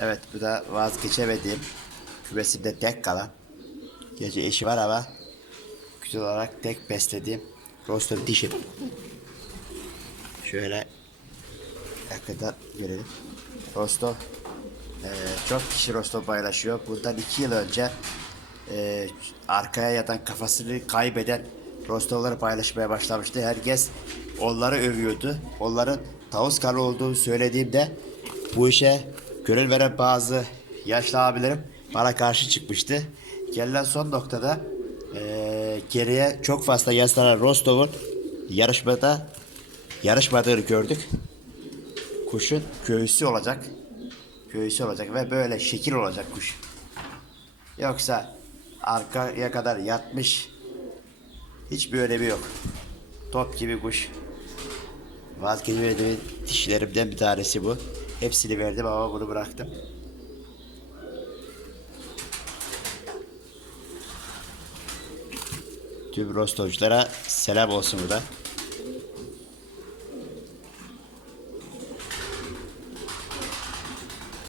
Evet bu da vazgeçemediğim kümesimde tek kalan. Gece eşi var ama güzel olarak tek beslediğim roster dişim. Şöyle yakından görelim. Rostov eee, çok kişi Rostov paylaşıyor. Bundan iki yıl önce eee, arkaya yatan kafasını kaybeden Rostovları paylaşmaya başlamıştı. Herkes onları övüyordu. Onların tavus kanı olduğunu söylediğimde bu işe gönül veren bazı yaşlı abilerim bana karşı çıkmıştı. Gelen son noktada eee, geriye çok fazla yaslanan Rostov'un yarışmada yarışmadığını gördük kuşun göğüsü olacak. Göğüsü olacak ve böyle şekil olacak kuş. Yoksa arkaya kadar yatmış hiçbir önemi yok. Top gibi kuş. Vazgeçemediğim dişlerimden bir tanesi bu. Hepsini verdim ama bunu bıraktım. Tüm Rostovculara selam olsun burada.